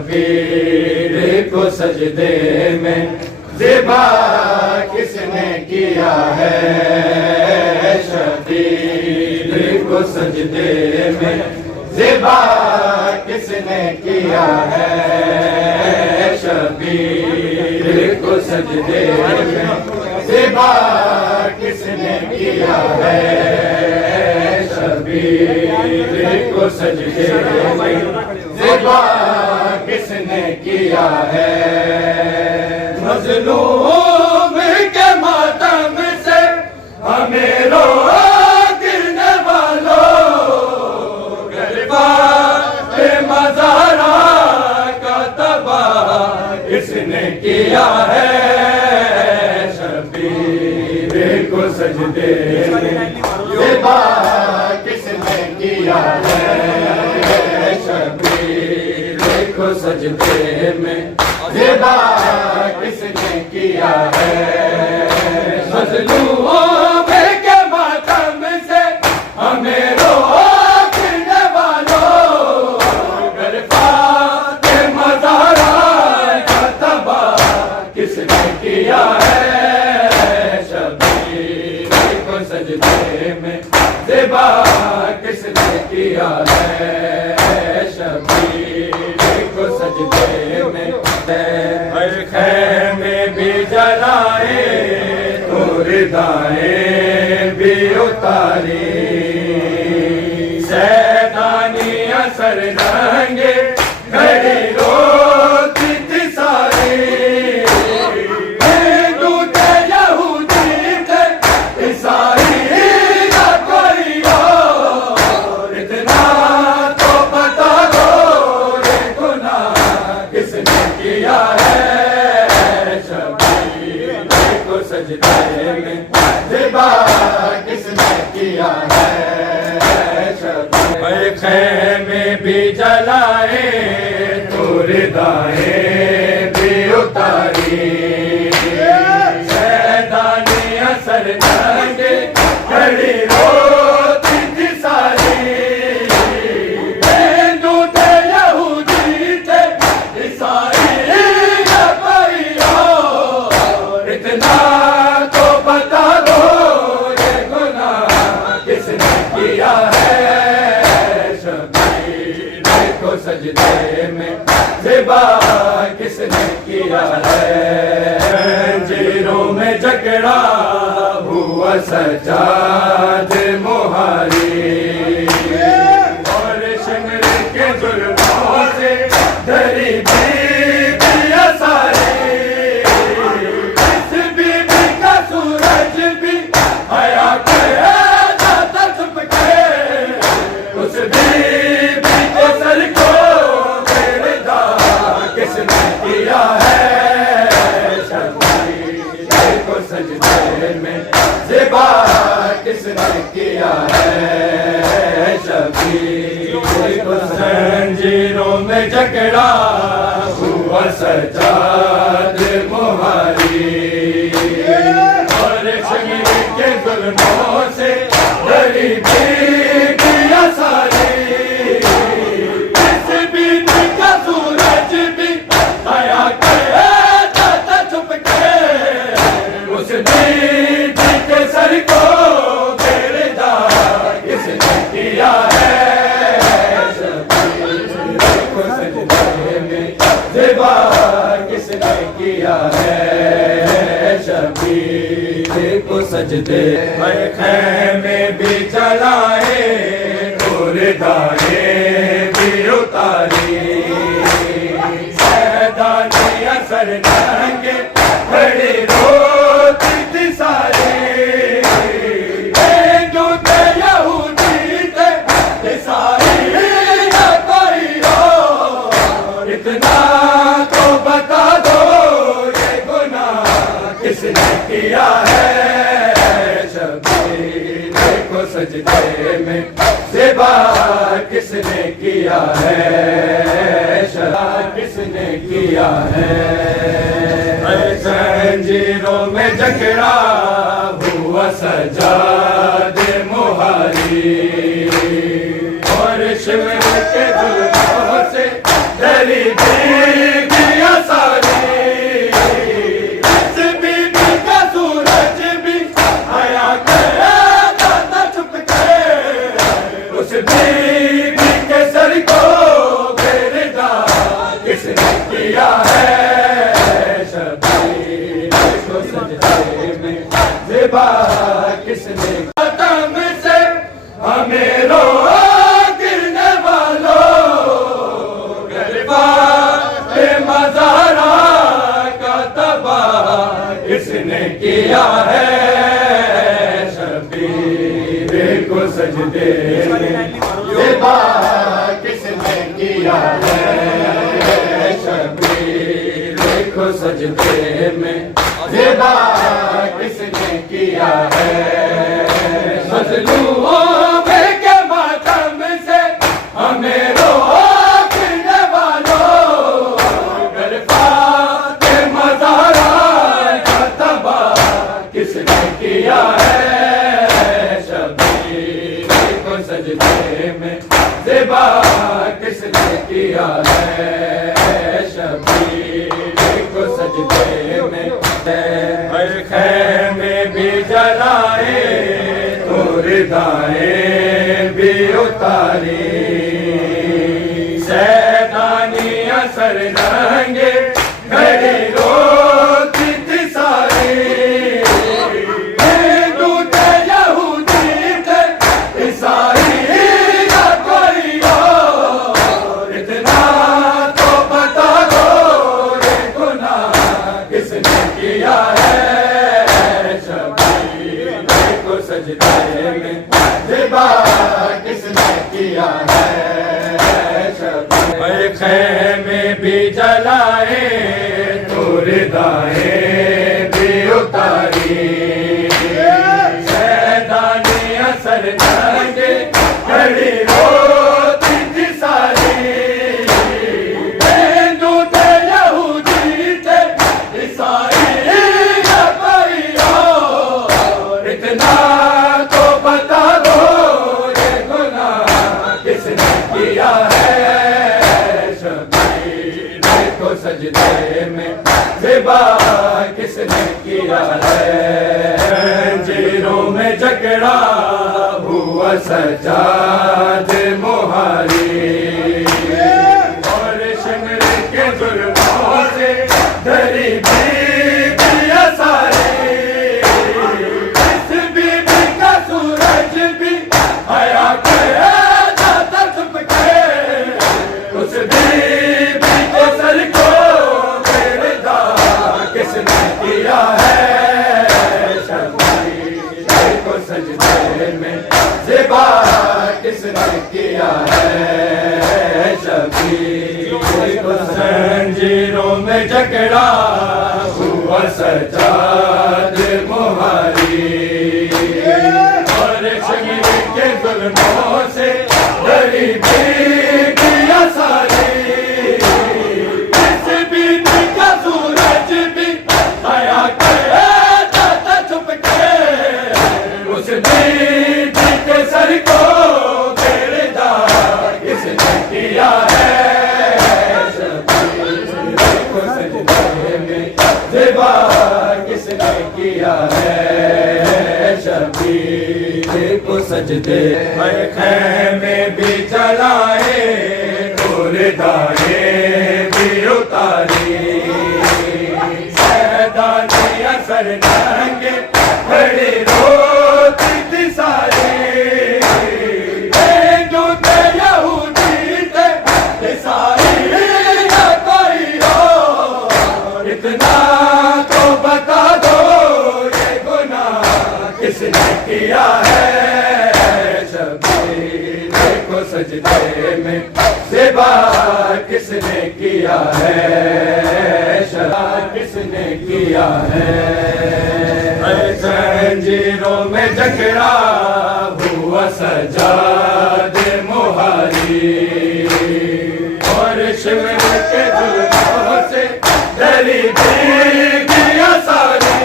شبیر کو سجدے میں ذبح کس نے کیا ہے؟ شبیر کو سجدے میں ذبح کس نے کیا ہے؟ شبیر کو سجدے میں ذبح کس نے کیا ہے؟ شبیر کو سجدے میں ذبح کس نے کیا ہے؟ مظلوم کے ماتم سے ہمیں روکنے والوں، غربت مزارہ کا تباہ کس نے کیا ہے؟ شبیر کو سجدے میں ذبح کس نے کیا ہے؟ شبیر کو سجدے میں ذبح کس نے کیا ہے؟ مظلوم کے ماتم سے ہمیں روکنے والوں، غربت مزارہ کا تباہ کس نے کیا ہے؟ شبیر کو سجدے میں ذبح کس نے کیا ہے؟ شبیر کو سجدے میں خیمے بھی جلائے تو ردائیں بھی اتاری، سیدانی اثر رنگے گھڑی روتی تھی ساری، ہندو تھے یہودی تھے عیسائی نہ کوئی اور، اتنا تو بتا دو یہ گناہ کس نے کیا ہے؟ شبیر کو سجدے میں ذبح کس نے کیا ہے؟ شبیر خیمے بھی جلائے تو ردائیں بھی اتاری، سیدانی اثر رنگے گھڑی روتی تھی ساری، ہندو تھے یہودی تھے عیسائی نہ کوئی اور، اتنا تو بتا دو یہ گناہ کس نے کیا ہے؟ شبیر کو سجدے میں ذبح کس نے کیا ہے؟ زنجیروں میں جکڑا ہوا سجاد مہاری، اور شمر کے ظلموں سے دھری بیوی ساری، اس بیوی کا سورج بھی حیا کے جاتا چھپ کے، اس بیوی کے سر کو گردا کس نے کیا ہے؟ شبیر کو سجدے میں ذبح کس نے کیا ہے؟ شبیر کو زنجیروں میں جکڑا ہوا سجاد مہاری، اور شمر کے ظلموں سے ڈری بیوی ساری، اس بیوی کا سورج بھی حیا کے جاتا چھپ کے، اس بیوی کے سر کو گردا کس نے کیا ہے؟ شبیر کو سجدے میں ذبح کس نے کیا ہے؟ شبیر کو سجدے میں خیمے بھی جلائے تو ردائیں بھی اتاری، سیدانی اثر رنگے گھڑی روتی تھی ساری، ہندو تھے یہودی تھے عیسائی نہ کوئی اور، اتنا تو بتا دو یہ گناہ کس نے کیا ہے؟ شبیر کو سجدے میں ذبح کس نے کیا ہے؟ کس نے کیا ہے؟ زنجیروں میں جکڑا ہوا سجاد مہاری، اور شمر کے ظلموں سے ڈری کیا ہے شبیر کو سجدے میں زیبا کس نے کیا ہے شبیر کو سجدے میں زیبا کس نے کیا ہے مظلوم کے ماتم سے ہمیں روکنے والوں گر کے مزارات کا تباہ کس نے کیا ہے شبیر کو سجدے میں زیبا کس نے کیا ہے شبیر کو سجدے میں خیمے بھی جلائے ردائیں بھی اتاری سیدانی اثر رنگے گھڑی روتی تھی ساری ہندو تھے یہودی تھے عیسائی نہ کوئی اور اتنا تو بتا دو یہ گناہ کس نے کیا ہے سجدے میں زیبا کس نے کیا ہے شبیر خیمے بھی جلائے تو ردائیں بھی اتاری سیدانی اثر رنگے کھڑی روتی تھی ساری ہندو تھے یہودی تھے عیسائی نہ کوئی اور اتنا کیا ہے شبیر کو سجدے میں زیبا کس نے کیا ہے زنجیروں میں جکڑا ہوا سجاد مہاری اور شمر کے ظلموں سے دھری بھی ساری اس بی بی کا سورج بھی حیا اس بی بی کے سر کو گردہ کس نے کیا ہے شبیر کو سجدے میں زیبا کس نے کیا ہے شبیر کو زنجیروں میں جکڑا ہوا سجاد مہاری اور شمیر کے ظلموں سے ڈری بھی ساری اس بی بی کا سورج بھی حیا کرتا چھپ کے اس بی بی کے سر کو گردہ کس نے کیا ہے شبیر کو سجدے میں زیبا کس نے کیا ہے شبیر کو سجدے خیمے بھی جلائے ردائیں بھی اتاری سیدانی اثر رنگے کھڑی روتی تھی ساری ہندو تھے یہودی تھے عیسائی نہ کوئی اور اتنا تو بتا دو یہ گناہ کس نے کیا ہے شبیر کو سجدے میں زیبا کس نے کیا ہے شبیر کس نے کیا ہے زنجیروں میں جکڑا ہوا سجاد مہاری اور شمر کے ظلموں سے ڈری بھی ساری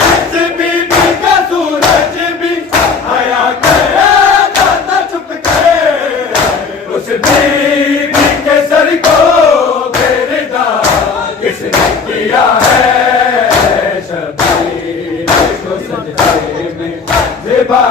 اس بی بی کا سورج بھی حیا کرتا چھپ کے اس بی بی کے سر کو گردہ کس نے کیا ہے شبیر کو سجدے میں زیبا